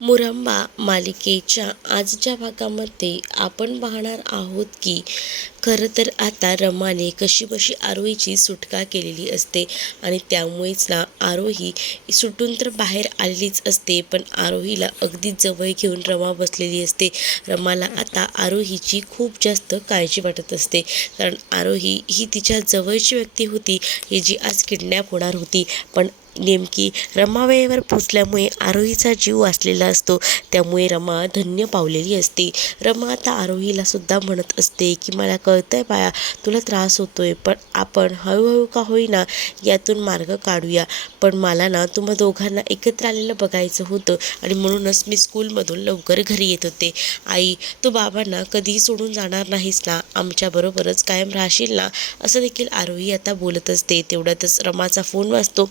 मुरंबा मालिकेच्या आजच्या भागामध्ये आपण पाहणार आहोत की खरं तर आता रमाने कशीबशी आरोहीची सुटका केलेली असते आणि त्यामुळेच ना आरोही सुटून तर बाहेर आलेलीच असते, पण आरोहीला अगदी जवळ घेऊन रमा बसलेली असते. रमाला आता आरोहीची खूप जास्त काळजी वाटत असते, कारण आरोही ही तिच्या जवळची व्यक्ती होती, ही जी आज किडनॅप होणार होती. पण नेमकी रमा वेळेवर पोचल्यामुळे आरोहीचा जीव वाचलेला असतो. त्यामुळे रमा धन्य पावलेली असते. रमा आता आरोहीला सुद्धा म्हणत असते की मला कळतंय बाळा, तुला त्रास होतोय, पण आपण हळूहळू का होईना यातून मार्ग काढूया. पण मला ना तुम्हा दोघांना एकत्र आलेलं बघायचं होतं आणि म्हणूनच मी स्कूलमधून लवकर घरी येत होते. आई, तू बाबांना कधीही सोडून जाणार नाहीस ना, आमच्याबरोबरच कायम राहशील ना, असं देखील आरोही आता बोलत असते. तेवढ्यातच रमाचा फोन वाजतो.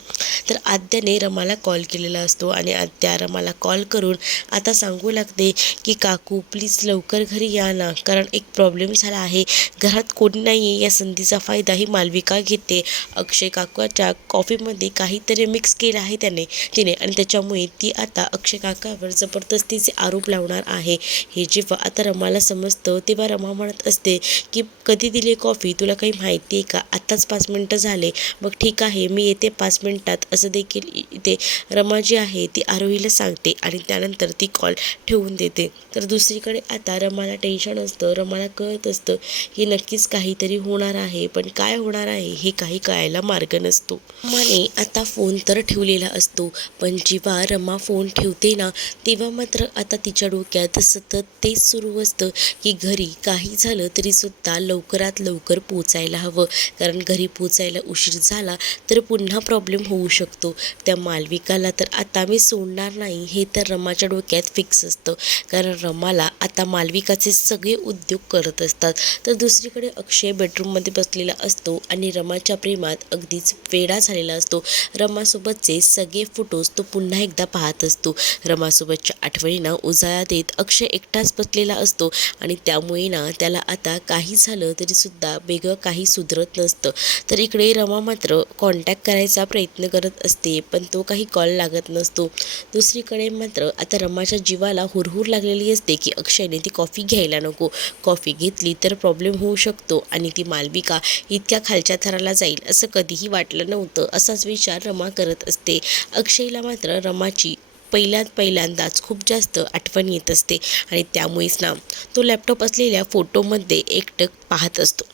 तर आद्याने रमाला कॉल केलेला असतो आणि आद्या रमाला कॉल करून आता सांगू लागते की काकू प्लीज लवकर घरी या ना, कारण एक प्रॉब्लेम झाला आहे. घरात कोणी नाही आहे. या संधीचा फायदा ही मालविका घेते. अक्षय काकाच्या कॉफीमध्ये काहीतरी मिक्स केलं आहे तिने आणि त्याच्यामुळे ती आता अक्षय काकावर जबरदस्तीचे आरोप लावणार आहे. हे जेव्हा आता रमाला समजतं तेव्हा रमा म्हणत असते की कधी दिली कॉफी, तुला काही माहिती आहे का? आत्ताच 5 मिनटं झाले. मग ठीक आहे, मी येते 5 मिनिटात, असं देखील इथे रमा जी आहे ती आरोहीला सांगते आणि त्यानंतर ती कॉल ठेवून देते. तर दुसरीकडे आता रमाला टेन्शन असतं. रमाला कळत असतं की नक्कीच काहीतरी होणार आहे, पण काय होणार आहे हे काही कळायला मार्ग नसतो. रमाने आता फोन तर ठेवलेला असतो, पण जेव्हा रमा फोन ठेवते ना, तेव्हा मात्र आता तिच्या डोक्यात सतत तेच सुरू असतं की घरी काही झालं तरी सुद्धा लवकरात लवकर पोचायला हवं, कारण घरी पोचायला उशीर झाला तर पुन्हा प्रॉब्लेम होऊ शकतो. त्या मालविकाला तर आता मी सोडणार नाही हे तर रमाच्या डोक्यात फिक्स असतं, कारण रमाला आता मालविकाचे सगळे उद्योग करत असतात. तर दुसरीकडे अक्षय बेडरूममध्ये बसलेला असतो आणि रमाच्या प्रेमात अगदीच वेडा झालेला असतो. रमासोबतचे सगळे फोटोज तो पुन्हा एकदा पाहत असतो. रमासोबतच्या आठवणींना उजाळा देत अक्षय एकटाच बसलेला असतो आणि त्यामुळे ना त्याला आता काही झालं तरी सुद्धा वेगळं काही सुधरत नसतं. तर इकडे रमा मात्र कॉन्टॅक्ट करायचा प्रयत्न करत असते, पण तो काही कॉल लागत नसतो. दुसरीकडे मात्र आता रमाच्या जीवाला हुरहुर लागलेली असते की अक्षयने ती कॉफी घ्यायला नको. कॉफी घेतली तर प्रॉब्लेम होऊ शकतो आणि ती मालविका इतक्या खालच्या थराला जाईल असं कधीही वाटलं नव्हतं, असाच विचार रमा करत असते. अक्षयला मात्र रमाची पहिल्यांदाच खूप जास्त आठवण येत असते आणि त्यामुळेच ना तो लॅपटॉप असलेल्या फोटोमध्ये एकटक पाहत असतो.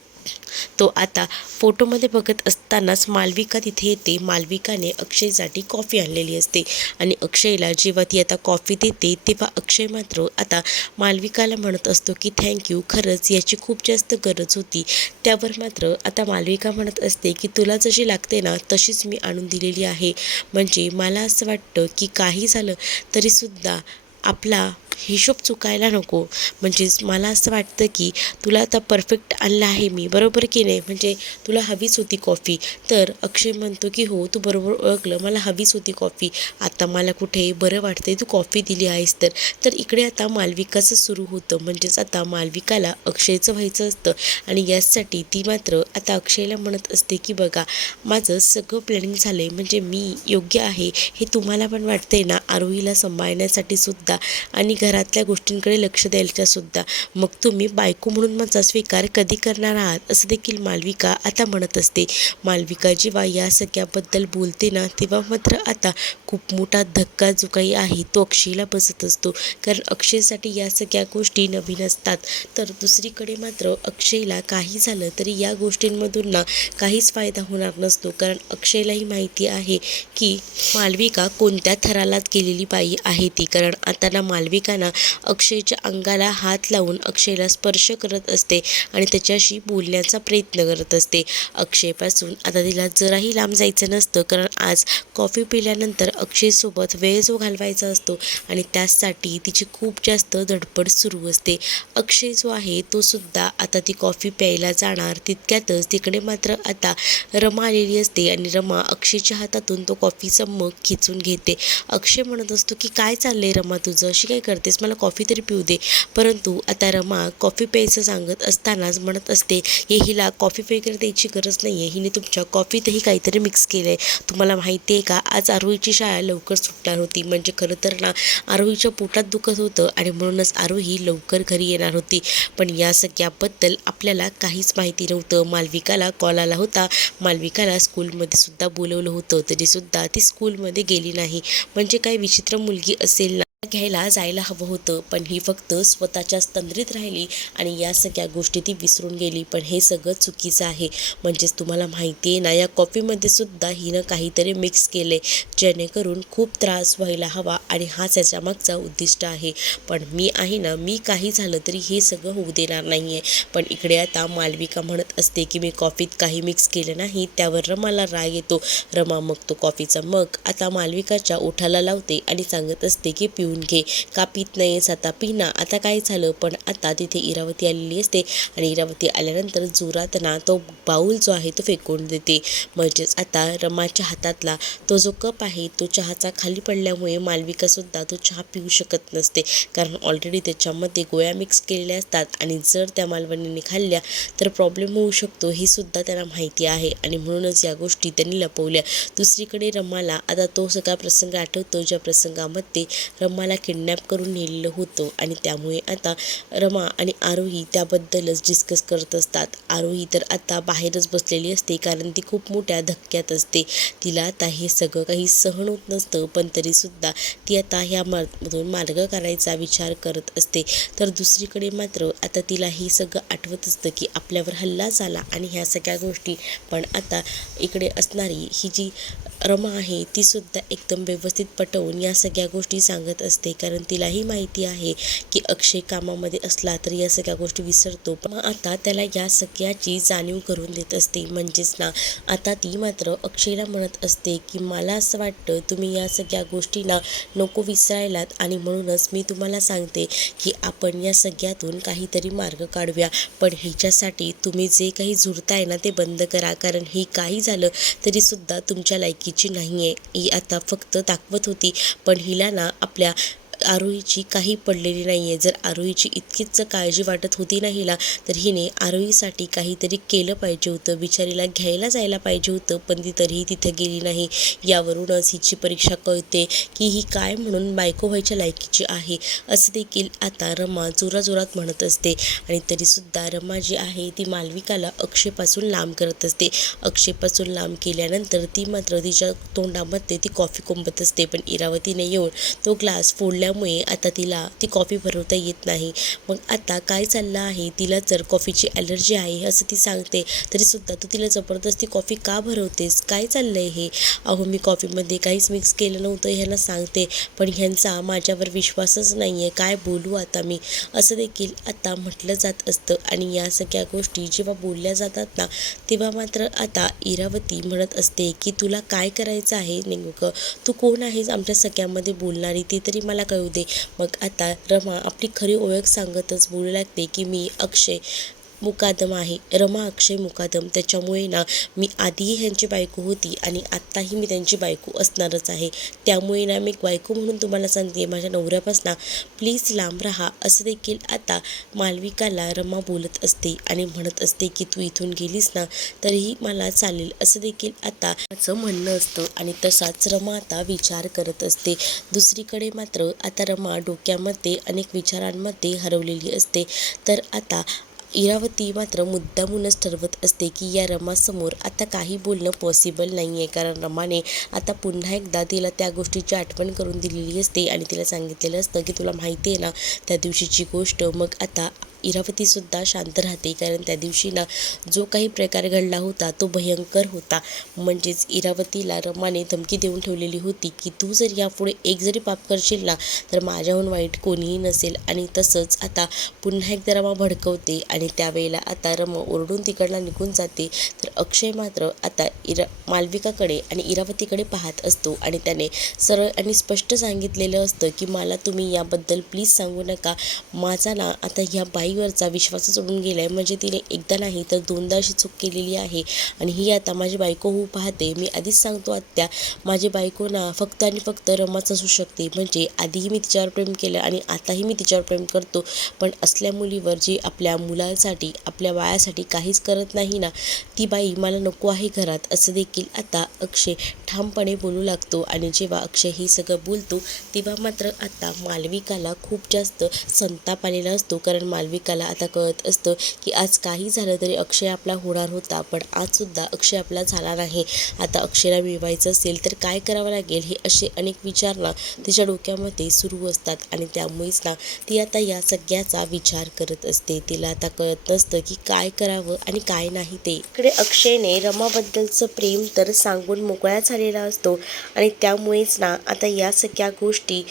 तो आता फोटोमध्ये बघत असतानाच मालविका तिथे येते. मालविकाने अक्षयसाठी कॉफी आणलेली असते आणि अक्षयला जेव्हा ती आता कॉफी देते तेव्हा अक्षय मात्र आता मालविकाला म्हणत असतो की थँक्यू, खरंच याची खूप जास्त गरज होती. त्यावर मात्र आता मालविका म्हणत असते की तुला जशी लागते ना तशीच मी आणून दिलेली आहे. म्हणजे मला असं वाटतं की काही झालं तरीसुद्धा आपला हिशोब चुकायला नको. म्हणजेच मला असं वाटतं की तुला आता परफेक्ट आणलं आहे मी, बरोबर की नाही? म्हणजे तुला हवीच होती कॉफी. तर अक्षय म्हणतो की हो, तू बरोबर ओळखलं, मला हवीच होती कॉफी. आता मला कुठे बरं वाटतंय तू कॉफी दिली आहेस तर. तर इकडे आता मालविकाचं सुरू होतं. म्हणजेच आता मालविकाला अक्षयचं व्हायचं असतं आणि यासाठी ती मात्र आता अक्षयला म्हणत असते की बघा, माझं सगळं प्लॅनिंग झालं आहे, म्हणजे मी योग्य आहे हे तुम्हाला पण वाटतंय ना, आरोहीला सांभाळण्यासाठी सुद्धा आणि घरातल्या गोष्टींकडे लक्ष द्यायला सुद्धा. मग तुम्ही बायको म्हणून माझा स्वीकार कधी करणार आहात, असं देखील मालविका आता म्हणत असते. मालविका जेव्हा या सगळ्याबद्दल बोलते ना, तेव्हा मात्र आता खूप मोठा धक्का जो काही आहे तो अक्षयला बसत असतो, कारण अक्षयसाठी या सगळ्या गोष्टी नवीन असतात. तर दुसरीकडे मात्र अक्षयला काही झालं तरी या गोष्टींमधून ना काहीच फायदा होणार नसतो, कारण अक्षयलाही माहिती आहे की मालविका कोणत्या थरालाच गेलेली बाई आहे ती. कारण आता ना मालविका अक्षयच्या अंगाला हात लावून अक्षयला स्पर्श करत असते आणि त्याच्याशी बोलण्याचा प्रयत्न करत असते. अक्षयपासून आता तिला जराही लांब जायचं नसतं, कारण आज कॉफी पिल्यानंतर अक्षयसोबत वेळ जो घालवायचा असतो आणि त्यासाठी तिची खूप जास्त धडपड सुरू असते. अक्षय जो आहे तो सुद्धा आता ती कॉफी प्यायला जाणार, तितक्यातच तिकडे मात्र आता रमा आलेली असते आणि रमा अक्षयच्या हातातून तो कॉफीचा मग खिचून घेते. अक्षय म्हणत असतो की काय चाललंय रमा तुझं, अशी काय करतेस, मला कॉफी तरी पिऊ दे. परंतु आता रमा कॉफी प्यायचं सांगत असतानाच म्हणत असते की हिला कॉफी वगैरे द्यायची गरज नाही आहे, हिने तुमच्या कॉफीतही काहीतरी मिक्स केलं आहे. तुम्हाला माहिती आहे का, आज आरोहीची शाळा लवकर सुटणार होती. म्हणजे खरं तर ना आरोहीच्या पोटात दुखत होतं आणि म्हणूनच आरोही लवकर घरी येणार होती. पण या सगळ्याबद्दल आपल्याला काहीच माहिती नव्हतं. मालविकाला कॉल आला होता, मालविकाला स्कूलमध्ये सुद्धा बोलवलं होतं, तरीसुद्धा ती स्कूलमध्ये गेली नाही. म्हणजे काय विचित्र मुलगी असेल ना, घ्यायला जायला हवं होतं, पण ही फक्त स्वतःच्याच तंद्रीत राहिली आणि या सगळ्या गोष्टी ती विसरून गेली. पण हे सगळं चुकीचं आहे. म्हणजेच तुम्हाला माहिती आहे ना, या कॉफीमध्ये सुद्धा हिनं काहीतरी मिक्स केले जेणेकरून खूप त्रास व्हायला हवा आणि हाच याच्या मागचा उद्दिष्ट आहे. पण मी आहे ना, मी काही झालं तरी हे सगळं होऊ देणार नाही आहे. पण इकडे आता मालविका म्हणत असते की मी कॉफीत काही मिक्स केलं नाही. त्यावर रमाला राग येतो. रमा मग तो कॉफीचा मग आता मालविकाच्या ओठाला लावते आणि सांगत असते की पिऊन घे, का पित नाहीस आता, पी ना. आता काय झालं, पण आता तिथे इरावती आलेली असते आणि इरावती आल्यानंतर जोरात ना तो बाऊल जो आहे तो फेकून देते. म्हणजेच आता रमाच्या हातातला तो जो कप आहे तो चहाचा खाली पडल्यामुळे मालविकासुद्धा तो चहा पिऊ शकत नसते, कारण ऑलरेडी त्याच्यामध्ये गोळ्या मिक्स केलेल्या असतात आणि जर त्या मालवणीने खाल्ल्या तर प्रॉब्लेम होऊ शकतो, हे सुद्धा त्यांना माहिती आहे आणि म्हणूनच या गोष्टी त्यांनी लपवल्या. दुसरीकडे रमाला आता तो सगळा प्रसंग आठवतो, ज्या प्रसंगामध्ये रमाला किडनॅप करून नेलेलं होतं आणि त्यामुळे आता रमा आणि आरोही त्याबद्दलच डिस्कस करत असतात. आरोही तर आता बाहेरच बसलेली असते, कारण ती खूप मोठ्या धक्क्यात असते. तिला आता हे सगळं काही सहन होत नसतं, पण तरीसुद्धा ती आता ह्या मधून मार्ग काढायचा विचार करत असते. तर दुसरीकडे मात्र आता तिला हे सगळं आठवत असतं की आपल्यावर हल्ला झाला आणि ह्या सगळ्या गोष्टी. पण आता इकडे असणारी ही जी रमा आहे ती सुद्धा एकदम व्यवस्थित पटवून या सगळ्या गोष्टी सांगत असते, कारण तिलाही माहिती आहे की अक्षय कामामध्ये असला तर या सगळ्या गोष्टी विसरतो. पण आता त्याला या सगळ्याची जाणीव करून देत असते. म्हणजेच ना आता ती मात्र अक्षयला म्हणत असते की मला असं वाटतं तुम्ही या सगळ्या गोष्टींना नको विसरायलात आणि म्हणूनच मी तुम्हाला सांगते की आपण या सगळ्यातून काहीतरी मार्ग काढूया. पण ह्याच्यासाठी तुम्ही जे काही झुरताय ना ते बंद करा, कारण ही काही झालं तरीसुद्धा तुमच्या लायकीची नाही आहे. ही आता फक्त दाखवत होती, पण हिला ना आपल्या आरोहीची काही पडलेली नाही आहे. जर आरोहीची इतकीच काळजी वाटत होती ना हिला, तर हिने आरोहीसाठी काहीतरी केलं पाहिजे होतं, बिचारीला घ्यायला जायला पाहिजे होतं, पण ती तरीही तिथे गेली नाही. यावरूनच हिची परीक्षा कळते की ही काय म्हणून बायको व्हायच्या लायकीची आहे, असं देखील आता रमा जोराजोरात म्हणत असते. आणि तरीसुद्धा रमा जी आहे ती मालविकाला अक्षयपासून लांब करत असते. अक्षयपासून लांब केल्यानंतर ती मात्र तिच्या तोंडामध्ये ती कॉफी कोंबत असते, पण इरावतीने येऊन तो ग्लास फोडल्यामुळे आता तिला ती कॉफी भरवता येत नाही. मग आता काय चाललं आहे, तिला जर कॉफीची ॲलर्जी आहे असं ती सांगते, तरीसुद्धा तू तिला जबरदस्ती कॉफी का भरवतेस, काय चाललं आहे हे. अहो मी कॉफीमध्ये काहीच मिक्स केलं नव्हतं ह्यांना सांगते, पण ह्यांचा माझ्यावर विश्वासच नाही आहे, काय बोलू आता मी, असं देखील आता म्हटलं जात असतं. आणि या सगळ्या गोष्टी जेव्हा बोलल्या जातात ना, तेव्हा मात्र आता इरावती म्हणत असते की तुला काय करायचं आहे नेमकं, तू कोण आहेस आमच्या सगळ्यामध्ये बोलणारी ते तरी मला कळू दे. मग आता रमा आपली खरी ओळख सांगतच बोलू लागते की मी अक्षय मुकादम आहे, रमा अक्षय मुकादम. त्याच्यामुळे ना मी आधीही ह्यांची बायको होती आणि आत्ताही मी त्यांची बायको असणारच आहे. त्यामुळे ना मी बायको म्हणून तुम्हाला सांगते, माझ्या नवऱ्यापासून प्लीज लांब राहा, असं देखील आता मालविकाला रमा बोलत असते आणि म्हणत असते की तू इथून गेलीस ना तरीही मला चालेल, असं देखील आता त्याचं म्हणणं असतं. आणि तसाच रमा आता विचार करत असते. दुसरीकडे मात्र आता रमा डोक्यामध्ये अनेक विचारांमध्ये हरवलेली असते. तर आता इरावती मात्र मुद्दामूनच ठरवत असते की या रमासमोर आता काही बोलणं पॉसिबल नाही आहे, कारण रमाने आता पुन्हा एकदा तिला त्या गोष्टीची आठवण करून दिलेली असते आणि तिला सांगितलेलं असतं की तुला माहिती आहे ना त्या दिवशीची गोष्ट. मग आता इरावतीसुद्धा शांत राहते, कारण त्या दिवशी ना जो काही प्रकार घडला होता तो भयंकर होता. म्हणजेच इरावतीला रमाने धमकी देऊन ठेवलेली होती की तू जर यापुढे एक जरी पाप करशील ना तर माझ्याहून वाईट कोणीही नसेल. आणि तसंच आता पुन्हा एकदा रमा भडकवते आणि त्यावेळेला आता रमा ओरडून तिकडला निघून जाते. तर अक्षय मात्र आता मालविकाकडे आणि इरावतीकडे पाहत असतो आणि त्याने सरळ आणि स्पष्ट सांगितलेलं असतं की मला तुम्ही याबद्दल प्लीज सांगू नका, माझा ना आता ह्या बाईवरचा विश्वासच उडून गेला आहे. म्हणजे तिने एकदा नाही तर दोनदा अशी चूक केलेली आहे आणि ही आता माझी बायको होऊ पाहते. मी आधीच सांगतो आत्या, माझी बायको ना फक्त आणि फक्त रमाच असू शकते. म्हणजे आधीही मी तिच्यावर प्रेम केलं आणि आताही मी तिच्यावर प्रेम करतो, पण असल्या मुलीवर जी आपल्या मुलांसाठी आपल्या बाळासाठी काहीच करत नाही ना, ती बाई मला नको आहे घरात, असं देखील आता अक्षय ठामपणे बोलू लागतो. आणि जेव्हा अक्षय हे सगळं बोलतो तेव्हा मात्र आता मालविकाला खूप जास्त संताप आलेला असतो. कारण मालविकाला आता कळत असतं की आज काही झालं तरी अक्षय आपला होणार होता, पण आजसुद्धा अक्षय आपला झाला नाही. आता अक्षयला मिळवायचं असेल तर काय करावं लागेल, हे असे अनेक विचार ना तिच्या डोक्यामध्ये सुरू असतात आणि त्यामुळेच ना ती आता या सगळ्याचा विचार करत असते. तिला आता कळत नसतं की काय करावं आणि काय नाही ते. इकडे अक्षयने रमाबद्दलचं प्रेम तर सांगून मोकळा झालेला असतो आणि त्यामुळेच ना आता या सगळ्या गोष्टी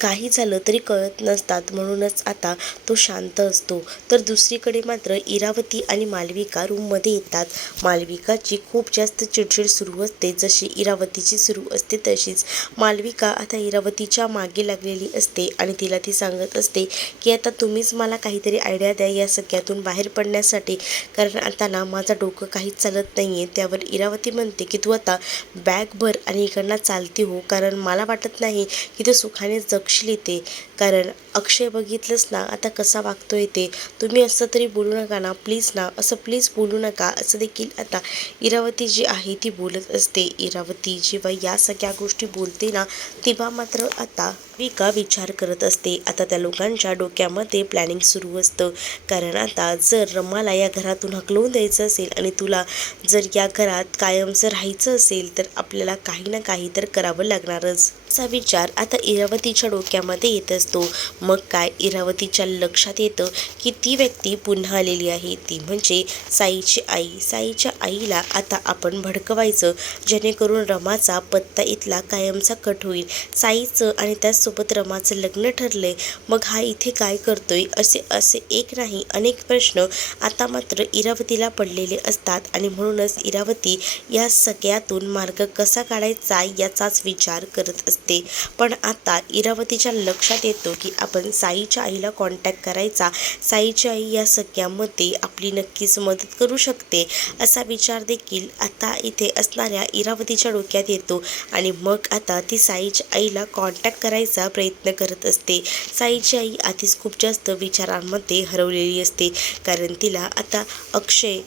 काही झालं तरी कळत नसतात, म्हणूनच आता तो शांत असतो. तर दुसरीकडे मात्र इरावती आणि मालविका रूममध्ये येतात. मालविकाची खूप जास्त चिडचिड सुरू असते. जशी इरावतीची सुरू असते तशीच मालविका आता इरावतीच्या मागे लागलेली असते आणि तिला ती सांगत असते की आता तुम्हीच मला काहीतरी आयडिया द्या या सगळ्यातून बाहेर पडण्यासाठी, कारण आता ना माझं डोकं काहीच चालत नाही आहे. त्यावर इरावती म्हणते की तू आता बॅग भर आणि इकडनं चालती हो, कारण मला वाटत नाही की तू सुखाने जगशील इथे. कारण अक्षय बघितलंच ना आता कसा वागतोय ते. तुम्ही असं तरी बोलू नका ना प्लीज ना, असं प्लीज बोलू नका, असं देखील आता इरावती जी आहे ती बोलत असते. इरावती जेव्हा या सगळ्या गोष्टी बोलते ना तेव्हा मात्र आता विका विचार करत असते. आता त्या लोकांच्या डोक्यामध्ये प्लॅनिंग सुरू असतं. कारण आता जर रमाला या घरातून हकलवून द्यायचं असेल आणि तुला जर या घरात कायमचं राहायचं असेल तर आपल्याला काही ना काही तर करावं लागणारच, असा विचार आता इरावतीच्या डोक्यामध्ये येत असतो. मग काय इरावतीच्या लक्षात येतं की ती व्यक्ती पुन्हा आलेली आहे, ती म्हणजे साईची आई. साईच्या आईला आता आपण भडकवायचं जेणेकरून रमाचा पत्ता इथला कायमचा कट होईल. साईचं आणि त्याचसोबत रमाचं लग्न ठरलंय, मग हा इथे काय करतोय, असे असे एक नाही अनेक प्रश्न आता मात्र इरावतीला पडलेले असतात आणि म्हणूनच इरावती या सगळ्यातून मार्ग कसा काढायचा याचाच विचार करत असते. पण आता इरावतीच्या लक्षात येतो की आपण साईच्या आईला कॉन्टॅक्ट करायचा, साईची आई या सगळ्यामध्ये आपली नक्कीच मदत करू शकते, असा विचार देखील आता इथे असणाऱ्या इरावतीच्या डोक्यात येतो. आणि मग आता ती साईच्या आईला कॉन्टॅक्ट करायचा प्रयत्न करत असते. साईची आई आधीच खूप जास्त विचारांमध्ये हरवलेली असते, कारण तिला आता अक्षय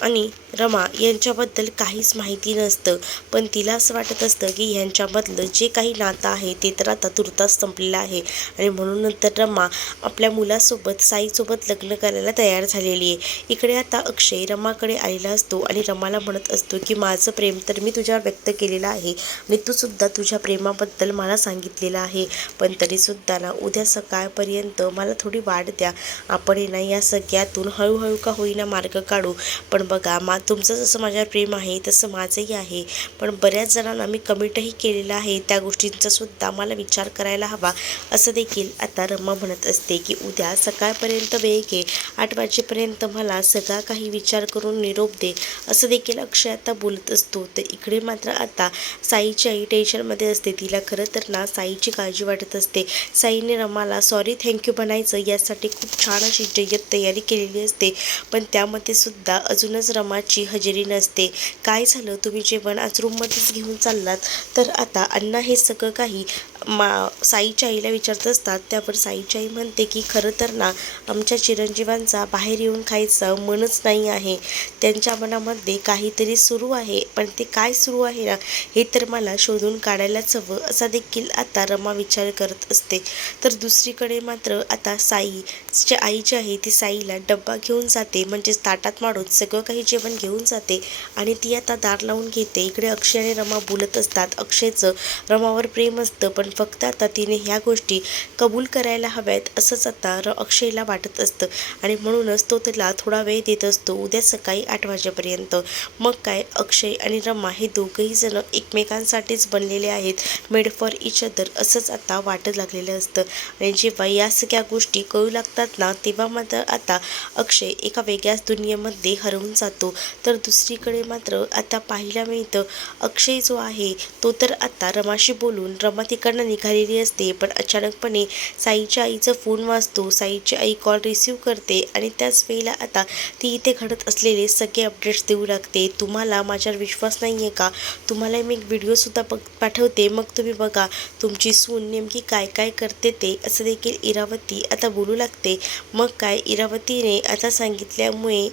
आणि रमा यांच्याबद्दल काहीच माहिती नसतं. पण तिला असं वाटत असतं की ह्यांच्यामधलं जे काही नातं आहे ते तर आता तुर्तास संपलेलं आहे आणि म्हणून नंतर रमा आपल्या मुलासोबत साईसोबत लग्न करायला तयार झालेली आहे. इकडे आता अक्षय रमाकडे आलेला असतो आणि रमाला म्हणत असतो की माझं प्रेम तर मी तुझ्यावर व्यक्त केलेलं आहे आणि तूसुद्धा तुझ्या प्रेमाबद्दल मला सांगितलेलं आहे, पण तरीसुद्धा ना उद्या सकाळपर्यंत मला थोडी वाट द्या. आपण ना या सगळ्यातून हळूहळू का होईना मार्ग काढू. पण बघा तुमचं जसं माझ्यावर प्रेम आहे तसं माझंही आहे, पण बऱ्याच जणांना मी कमिटही केलेलं आहे, त्या गोष्टींचा सुद्धा मला विचार करायला हवा, असं देखील आता रमा म्हणत असते की उद्या सकाळपर्यंत वेळ घे, 8 वाजेपर्यंत मला सगळा काही विचार करून निरोप दे, असं देखील अक्षय आता बोलत असतो. तर इकडे मात्र आता साईची आई टेन्शनमध्ये असते. तिला खरं तर ना साईची काळजी वाटत असते. साईने रमाला सॉरी थँक्यू म्हणायचं यासाठी खूप छान अशी जय्यत तयारी केलेली असते, पण त्यामध्ये सुद्धा अजूनच रमाची हजेरी नसते. काय झालं, तुम्ही जेवण आज रूममध्येच घेऊन चाललात, तर आता अण्णा हे सगळं काही साईच्या आईला विचारत असतात. त्यावर साईची आई म्हणते की खरं तर ना आमच्या चिरंजीवांचा बाहेर येऊन खायचं मनच नाही आहे, त्यांच्या मनामध्ये काहीतरी सुरू आहे, पण ते काय सुरू आहे ना हे तर मला शोधून काढायलाच हवं, असा देखील आता रमा विचार करत असते. तर दुसरीकडे मात्र आता साईच्या आई जी आहे ती साईला डब्बा घेऊन जाते, म्हणजेच ताटात मांडून सगळं काही जेवण घेऊन जाते आणि ती आता दार लावून घेते. इकडे अक्षय आणि रमा बोलत असतात. अक्षयचं रमावर प्रेम असतं, पण फक्त आता तिने ह्या गोष्टी कबूल करायला हव्यात असंच आता अक्षयला वाटत असतं आणि म्हणूनच तो तिला थोडा वेळ देत असतो, उद्या सकाळी 8 वाजेपर्यंत. मग काय अक्षय आणि रमा हे दोघंही जण एकमेकांसाठीच बनलेले आहेत, मेड फॉर इच अदर असंच आता वाटत लागलेलं असतं. आणि जेव्हा या सगळ्या गोष्टी कळू लागतात ना तेव्हा मात्र आता अक्षय एका वेगळ्याच दुनियेमध्ये हरवून जातो. तर दुसरीकडे मात्र आता पाहायला मिळतं अक्षय जो आहे तो तर आता रमाशी बोलून रमा तिकडनं खेळताना निघालेली असते, पण अचानकपणे साईच्या आईचा फोन वाजतो. साईची आई कॉल रिसीव्ह करते आणि त्याच वेळेला आता ती इथे घडत असलेले सगळे अपडेट्स देऊ लागते. तुम्हाला माझ्यावर विश्वास नाही आहे का? तुम्हाला मी एक व्हिडिओसुद्धा पाठवते, मग तुम्ही बघा तुमची सून नेमकी काय काय करते ते, असं देखील इरावती आता बोलू लागते. मग काय इरावतीने आता सांगितल्यामुळे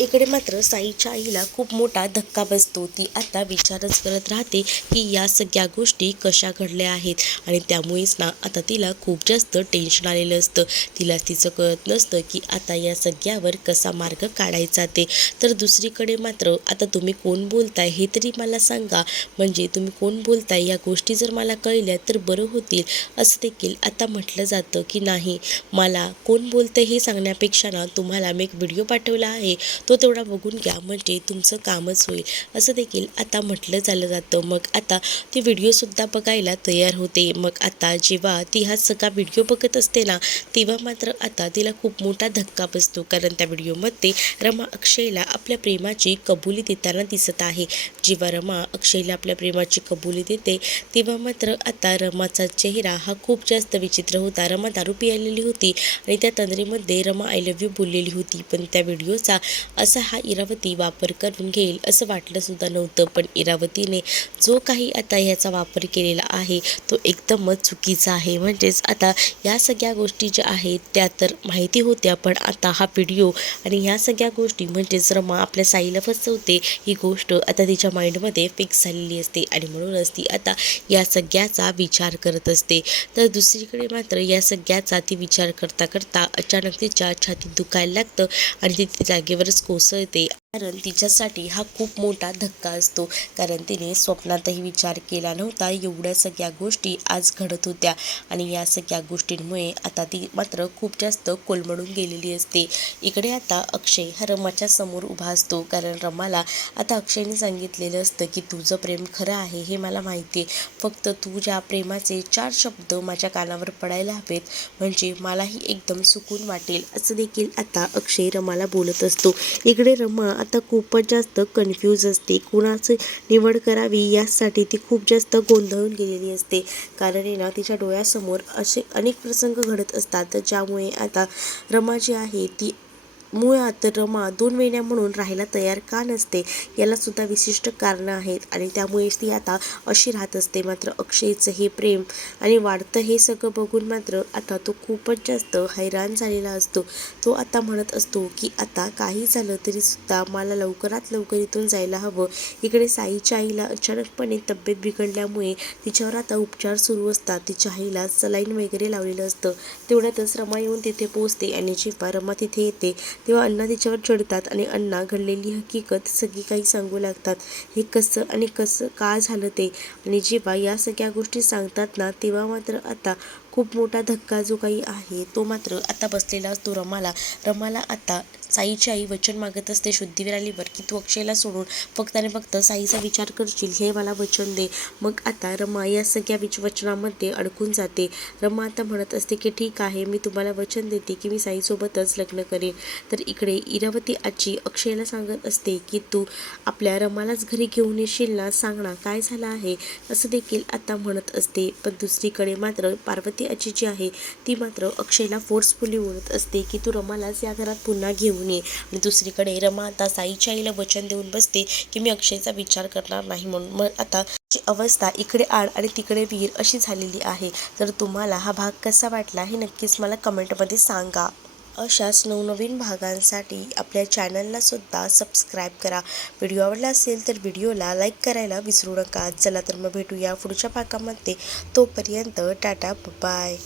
इकडे मात्र साईच्या आईला खूप मोठा धक्का बसतो. ती आता विचारच करत राहते की या सगळ्या गोष्टी कशा घडल्या आहेत आणि त्यामुळेच ना आता तिला खूप जास्त टेन्शन आलेलं असतं. तिला तिचं कळत नसतं की आता या सगळ्यावर कसा मार्ग काढायचा ते. तर दुसरीकडे मात्र आता तुम्ही कोण बोलताय हे तरी मला सांगा, म्हणजे तुम्ही कोण बोलताय या गोष्टी जर मला कळल्या तर बरं होतील, असं देखील आता म्हटलं जातं. की नाही, मला कोण बोलतंय हे सांगण्यापेक्षा ना तुम्हाला मी एक व्हिडिओ पाठवला आहे, तो तेवढा बघून घ्या, म्हणजे तुमचं कामच होईल, असं देखील आता म्हटलं झालं जातं. मग आता ती व्हिडिओसुद्धा बघायला तयार होते. मग आता जेव्हा ती हा सगळा व्हिडिओ बघत असते ना, तेव्हा मात्र आता तिला खूप मोठा धक्का बसतो. कारण त्या व्हिडिओमध्ये रमा अक्षयला आपल्या प्रेमाची कबुली देताना दिसत आहे. जेव्हा रमा अक्षयला आपल्या प्रेमाची कबुली देते तेव्हा मात्र आता रमाचा चेहरा हा खूप जास्त विचित्र होता. रमा दारू पियालेली होती आणि त्या तंद्रीमध्ये रमा आय लव्ह यू बोललेली होती, पण त्या व्हिडिओचा असा हा इरावती वापर करून घेईल असं वाटलं सुद्धा नव्हतं. पण इरावतीने जो काही आता ह्याचा वापर केलेला आहे तो एकदमच चुकीचा आहे. म्हणजेच आता या सगळ्या गोष्टी ज्या आहेत त्या तर माहिती होत्या, पण आता हा व्हिडिओ आणि ह्या सगळ्या गोष्टी म्हणजेच रमा आपल्या साईला फसवते ही गोष्ट आता तिच्या माइंडमध्ये फिक्स झालेली असते आणि म्हणूनच ती आता या सगळ्याचा विचार करत असते. तर दुसरीकडे मात्र या सगळ्याचा ती विचार करता करता अचानक तिच्या छातीत दुखायला लागतं आणि ती जागेवरच कोसळते. कारण तिच्यासाठी हा खूप मोठा धक्का असतो. कारण तिने स्वप्नातही विचार केला नव्हता एवढ्या सगळ्या गोष्टी आज घडत होत्या आणि या सगळ्या गोष्टींमुळे आता ती मात्र खूप जास्त कोलमडून गेलेली असते. इकडे आता अक्षय हा रमाच्या समोर उभा असतो. कारण रमाला आता अक्षयने सांगितलेलं असतं की तुझं प्रेम खरं आहे हे मला माहिती आहे, फक्त तुझ्या प्रेमाचे 4 शब्द माझ्या कानावर पडायला हवेत, म्हणजे मलाही एकदम सुकून वाटेल, असं देखील आता अक्षय रमाला बोलत असतो. इकडे रमा आता खूपच जास्त कन्फ्यूज असते. कुणाची निवड करावी यासाठी ती खूप जास्त गोंधळून गेलेली असते. कारण आहे ना तिच्या डोळ्यासमोर असे अनेक प्रसंग घडत असतात ज्यामुळे आता रमा जी आहे ती मुळात रमा 2 वेण्या म्हणून राहायला तयार का नसते याला सुद्धा विशिष्ट कारणं आहेत आणि त्यामुळेच ती आता अशी राहत असते. मात्र अक्षयचं हे प्रेम आणि वाढतं हे सगळं बघून मात्र आता तो खूपच जास्त हैराण झालेला असतो. तो आता म्हणत असतो की आता काही झालं तरी सुद्धा मला लवकरात लवकर इथून जायला हवं. इकडे साईच्या आईला अचानकपणे तब्येत बिघडल्यामुळे तिच्यावर आता उपचार सुरू असतात. तिच्या आईला सलाईन वगैरे लावलेलं असतं. तेवढ्यातच रमा येऊन तिथे पोहोचते आणि जेव्हा रमा तिथे येते तेव्हा अण्णा तिच्यावर चढतात आणि अण्णा घडलेली हकीकत सगळी काही सांगू लागतात. हे कसं आणि कसं का झालं ते, आणि जेव्हा या सगळ्या गोष्टी सांगतात ना तेव्हा मात्र आता खूप मोठा धक्का जो काही आहे तो मात्र आता बसलेला असतो रमाला आता साईची आई वचन मागत असते शुद्धीवर आलीवर की तू अक्षयला सोडून फक्त आणि फक्त साईचा विचार करशील हे मला वचन दे. मग आता रमा या सगळ्या वचनामध्ये अडकून जाते. रमा आता म्हणत असते की ठीक आहे, मी तुम्हाला वचन देते की मी साईसोबतच लग्न करेन. तर इकडे इरावती आजी अक्षयला सांगत असते की तू आपल्या रमालाच घरी घेऊन येशील ना, सांग ना काय झालं आहे, असं देखील आता म्हणत असते. पण दुसरीकडे मात्र पार्वती आजी जी आहे ती मात्र अक्षयला फोर्सफुली बोलत असते की तू रमालाच या घरात पुन्हा घेऊन ये. आणि दुसरीकडे रमा आता साईच्या आईला वचन देऊन बसते की मी अक्षयचा विचार करणार नाही म्हणून. मग आता अवस्था इकडे आड आणि तिकडे वीर अशी झालेली आहे. तर तुम्हाला हा भाग कसा वाटला हे नक्कीच मला कमेंटमध्ये सांगा. अशाच नवनवीन भागांसाठी आपल्या चॅनलला सुद्धा सबस्क्राईब करा. व्हिडिओ आवडला असेल तर व्हिडिओला लाईक करायला विसरू नका. चला तर मग भेटूया पुढच्या भागामध्ये. तोपर्यंत टाटा बाय.